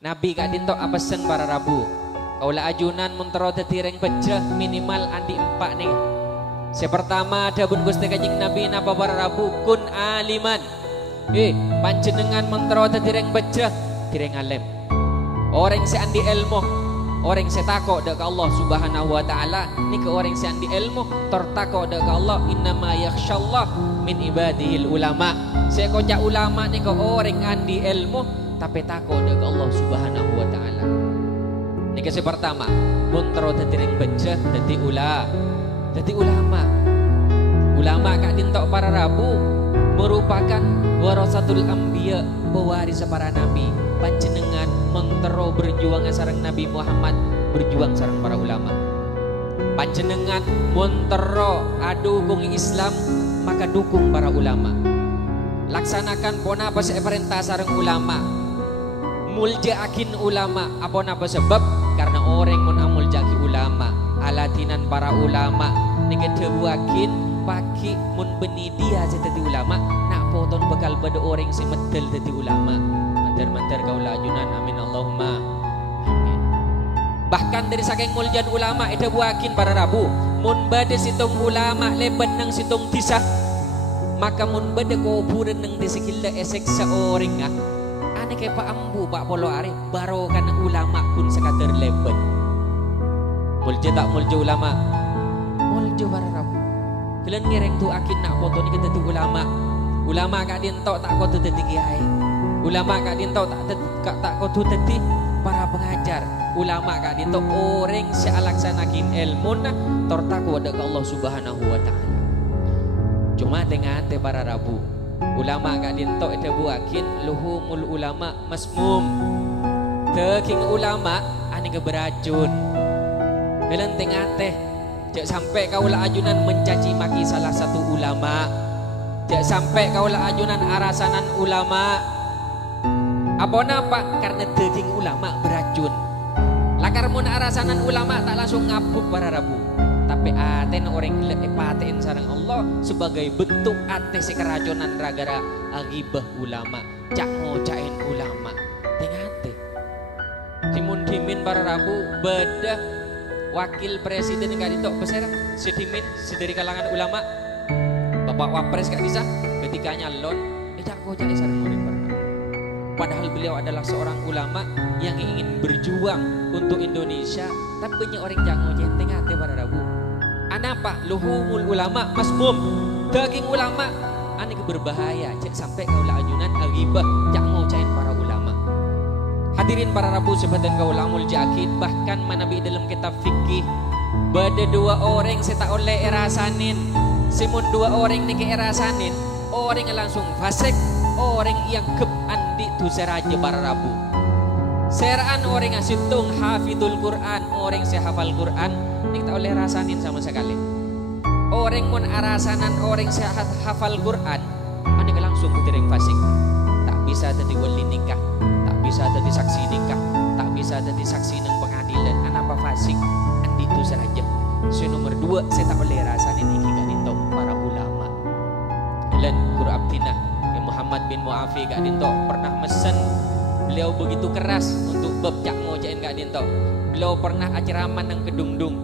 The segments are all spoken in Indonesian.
Nabi kak dinto apesen para rabu. Kaulah ajunan muntero tetireng pecah minimal andi 4 nih. Sepertama ada bun Gusti Kanjeng Nabi napa para rabu kun aliman. Panjenengan muntero tetireng pecah tireng alim. Orang se andi ilmu, orang se takok dak Allah Subhanahu wa taala ni ke orang se andi ilmu tertakok dak Allah innama yakhsyallah min ibadihil ulama. Saya kocak ulama ni ke orang andi ilmu tapi takok dak Allah Subhanahu wa taala. Ini kasih pertama, muntero tetireng beceh dadi ulama. Ulama kak dintok para rabu merupakan warasatul anbiya, pewaris para nabi. Panjenengan mengtero berjuang sareng Nabi Muhammad, berjuang sareng para ulama. Panjenengan montero dukung Islam, maka dukung para ulama. Laksanakan pona apa perintah sareng ulama. Muljaakin ulama apa napa sebab karena orang mun amuljaki ulama alatinan para ulama niki debuakin pagi mun beni dia jadi ulama nak poton bakal pada orang si medel jadi ulama mantar kaulah ajunan amin Allahumma amin. Bahkan dari saking muljan ulama itu buakin para rabu mun bade situng ulama leben nang situng tisah maka mun bade kuburan nang disikilda esek seorang ane kayak Pak Ambu Pak Polo Ari baro kan ulama pun sekadar leben mulja tak mulja ulama mulja para rabu kalian ngereng tu akin nak foto ni kita tu ulama kak dintok tak kau tu tadi kiai ulama kak dintok tak kau tu tadi para pengajar ulama kak dintok orang sealaksanakin ilmu na tortaku ada ke Allah Subhanahu wa taala. Cuma dengan te para rabu ulama kak dintok itu buakin luhumul ulama masmum teking ulama ane keberacun kalian tengah teh jak sampai kaulah ajunan mencaci maki salah satu ulama, jak sampai kaulah ajunan arasanan ulama. Apa napa? Karena daging ulama beracun. Lakar mun arasanan ulama tak langsung ngabuk para rabu. Tapi aten orang gila paten sareng Allah sebagai bentuk ate si keracunan ragara agibah ulama, cak ngocain ulama. Tengah teh. Timun para rabu bedah wakil presiden gak ditok besar sedimin dari kalangan ulama bapak wapres gak bisa ketika nyalon tidak kau cari sarang murid padahal beliau adalah seorang ulama yang ingin berjuang untuk Indonesia tapi banyak orang jangan jenteng hati para rabu anapa luhumul ulama masmum daging ulama aneh berbahaya cek sampai kaulah ajunan agibah jangan cain para ulama. Hadirin para rabu sebatan kaulamul jakid bahkan manabi dalam kitab fikih bada dua orang saya tak oleh erasanin simun dua orang ni ke erasanin orang yang langsung fasik orang yang keb andi tu seraja para rabu seraan orang yang situng hafidul Quran orang saya hafal Quran ni tak oleh rasanin sama sekali orang mun arasanan orang saya hafal Quran ane langsung kutireng fasik tak bisa jadi wali nikah bisa jadi saksi nikah, tak bisa jadi saksi nang pengadilan. Anapa fasik? Andi itu saja. So nomor 2 saya tak boleh rasain ini gak dintok para ulama. Dan Guru Abdina Muhammad bin Muafi gak dintok pernah mesen beliau begitu keras untuk bab cak ngojain gak dintok. Beliau pernah acerama nang kedungdung.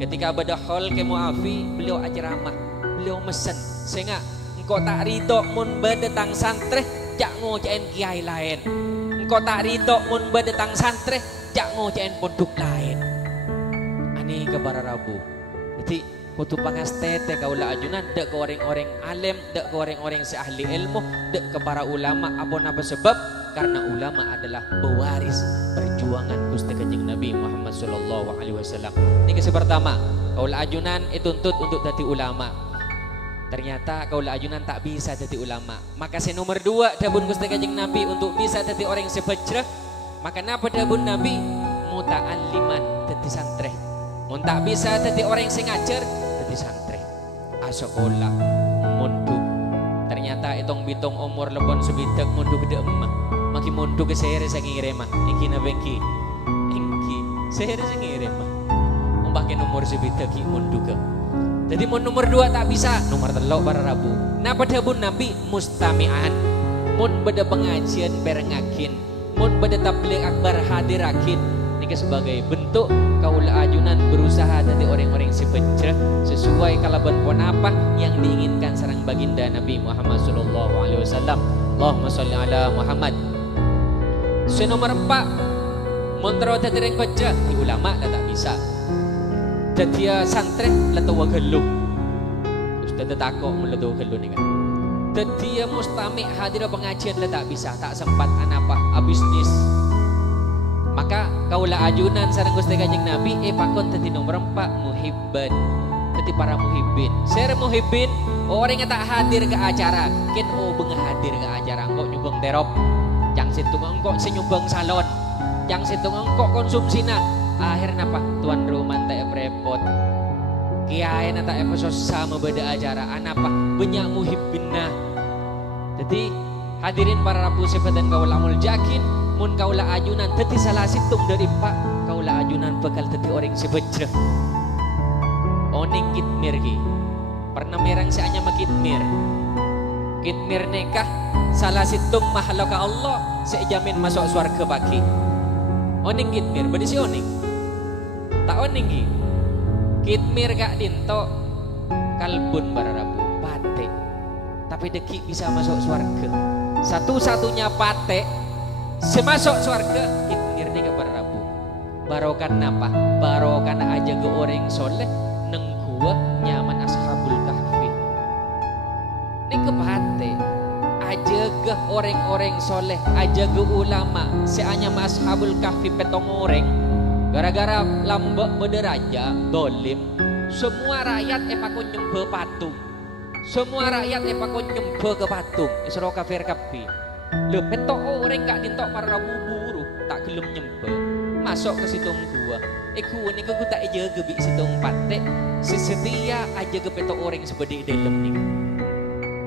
Ketika pada hall ke Muafi beliau acerama, beliau mesen sehingga engkau tak ridho mun badetang santre cak ngojain kiai lain. Engkau tak ridho mun badetang santre jak ngojain pondok lain ani ke para rabu jadi kutu pangastete kaulah ajunan dek ke orang-orang alim dek ke orang-orang si ahli ilmu dek ke para ulama apa sebab karena ulama adalah pewaris perjuangan Gusti Kanjeng Nabi Muhammad sallallahu alaihi wasallam. Ini kisah pertama kaulah ajunan dituntut untuk jadi ulama. Ternyata kaulah ajunan tak bisa jadi ulama. Maka si nomor 2 dabun Gusti Kanjeng Nabi untuk bisa jadi orang sebajrah. Maka napa dabun Nabi muta'alliman jadi santre. Mun tak bisa jadi orang sing ngajar jadi santre. Asekolah munduk. Ternyata itong bitong umur lebon sebidak munduk gede emah. Maki munduk ke sehere sangire mah. Iki na bengki. Ingki sehere sangire mah. Umpakin umur sebidak ki munduk ke. Jadi mun nomor 2 tak bisa, nomor 3 para rabu. Nah pada bun Nabi mustami'an. Mun beda pengajian berengakin mun bade tabligh akbar hadirakin niki sebagai bentuk kaula ajunan berusaha dari orang-orang si benceh sesuai kalaban pon apa yang diinginkan sareng baginda Nabi Muhammad sallallahu alaihi wasallam. Allahumma sholli ala Muhammad. Nomor 4 montro tadreng baca di ulama lah tak bisa. Jadi santri lah tahu geluh. Ustaz takok mulut tahu geluh ni kan. Jadi mustami hadir pengajian lah tak bisa, tak sempat anapa bisnis. Maka kaulah ajunan sareng Gusti Kanjeng Nabi pakon tadi nomor 4 muhibban. Tadi para muhibbin. Share muhibbin orang yang tak hadir ke acara, ken bengah hadir ke acara engkau nyumbang terop. Yang situ engkau senyumbang salon. Yang situ engkau konsumsina. Akhirnya apa? Tuan rumah tak repot. Kiai tak episode sama beda acara. Anapa? Banyak muhibbinah. Jadi hadirin para rabu sebatan kaulah amul jakin. Mun kaulah ajunan tadi salah situng dari pak kaulah ajunan bakal tadi orang sebejreh oning kitmir ki pernah merang seanya makitmir kitmir nekah salah situng makhluk Allah sejamin masuk surga baki oning kitmir bade si oning tak oning ki kitmir gak dinto kalbun bararabu pate tapi deki bisa masuk surga satu-satunya pate semasuk surga kitmir ni ke barabu barokan apa barokan aja ke orang soleh neng gua nyaman ashabul kahfi ni ke pate aja ke orang-orang soleh aja ke ulama seanya ashabul kahfi petong orang gara-gara lambak berderaja dolim semua rakyat pakon nyembah patung semua rakyat pakon nyembah ke patung isro kafir kafi lepas itu orang gak dintok para rabu buru tak gelem nyembah masuk ke situ gua gua ni gua tak jaga bi situ pate sesetia aja ke petok orang sebedi dalam ni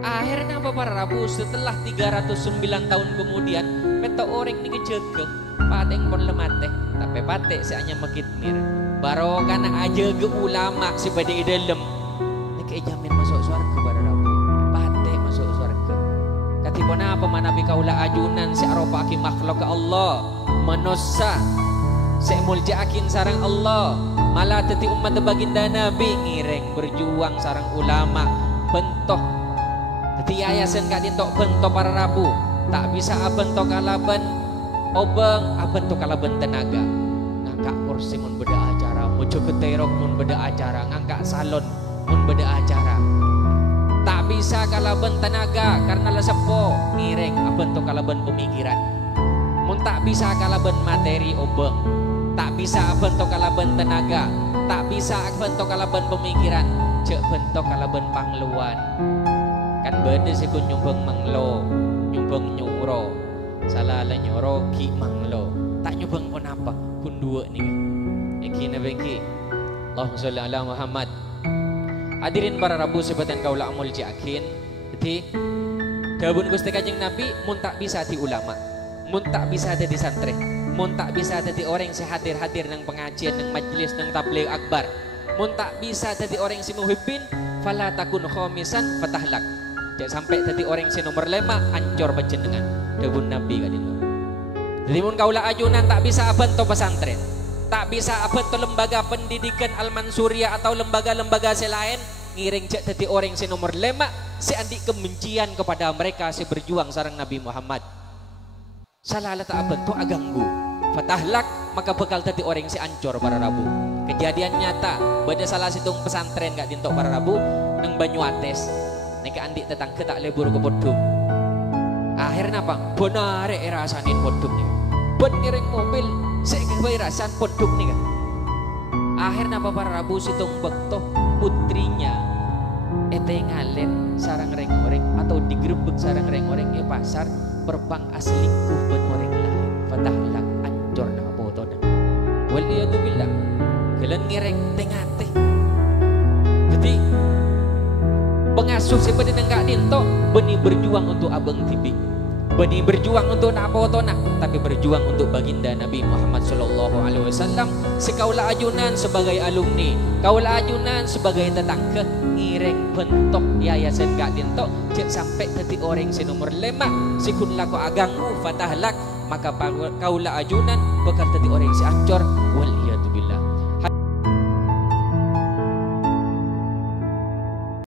akhirnya apa para rabu setelah 309 tahun kemudian petok orang ni kejaga pateng pun lemate tapi pate seanya makitmir baru karena aja ke ulama sebedi dalam ni jamin masuk surga para rabu pate masuk surga katipun apa manabi kaulah ajunan si aropa aki makhluk Allah manusia si muljaakin sarang Allah malah teti umat baginda Nabi ngireng berjuang sarang ulama bentok teti yayasan gak dintok bentok para rabu tak bisa bentok kalaban obeng bentok kalaban tenaga ngangkat kursi mun beda acara muncul keterok mun beda acara ngangkat salon mun beda acara tak bisa kalaban tenaga karena lesepo ngireng bentuk kalaban pemikiran mun tak bisa kalaban materi obeng tak bisa bentuk kalaban tenaga tak bisa bentuk kalaban pemikiran cek bentuk kalaban pangluan kan beda sih kun nyumbang manglo nyumbang nyuro salah lah nyuro ki manglo tak nyumbang pun apa kun dua nih iki nabengki Allahumma sholli ala Muhammad. Hadirin para rabu sebatan kaulah amul jakin. Jadi dawuh Gusti Kanjeng Nabi mun tak bisa di ulama, mun tak bisa ada di santri, mun tak bisa ada di orang yang hadir-hadir nang pengajian nang majelis nang tabligh akbar, mun tak bisa ada di orang si muhibbin fala takun khamisan fatahlak. Jangan sampai tadi orang si nomor 5 ancor panjenengan. Dawuh Nabi kadino. Jadi mun kaulah ajunan tak bisa abanto pesantren, tak bisa abanto lembaga pendidikan Al-Mansuriyah atau lembaga-lembaga selain ngiring cek tadi orang si nomor 5 si andi kebencian kepada mereka si berjuang sareng Nabi Muhammad. Salah tak abanto aganggu. Fatahlak maka bekal tadi orang si ancor para rabu. Kejadian nyata pada salah situng pesantren gak dintok para rabu nang Banyuates. Nek andik tetangga tak lebur ke podum. Akhirnya apa? Bonare rasanin podum nih. Ben ngiring mobil sik gawe rasan podum nih kan. Akhirnya apa para rabu situng bekto putrinya ngalen sarang reng-oreng atau digerebek sarang reng-oreng di pasar perpang aslingkuh ben oreng lain. Fatahlak ancor nang foto dah. Waliyadzubillah. Kalian ngereng tengate. Jadi pengasuh seperti nenggak dinto beni berjuang untuk abang tibi, beni berjuang untuk nak potona, tapi berjuang untuk baginda Nabi Muhammad sallallahu alaihi wasallam. Sekaulah ajunan sebagai alumni, kaulah ajunan sebagai tetangga ngireng bentok yayasan gak dinto cek sampai tadi orang si nomor 5 sikun laku agangmu fatahlak maka kaulah ajunan bakal jadi orang yang si ancor wal iyadu billah.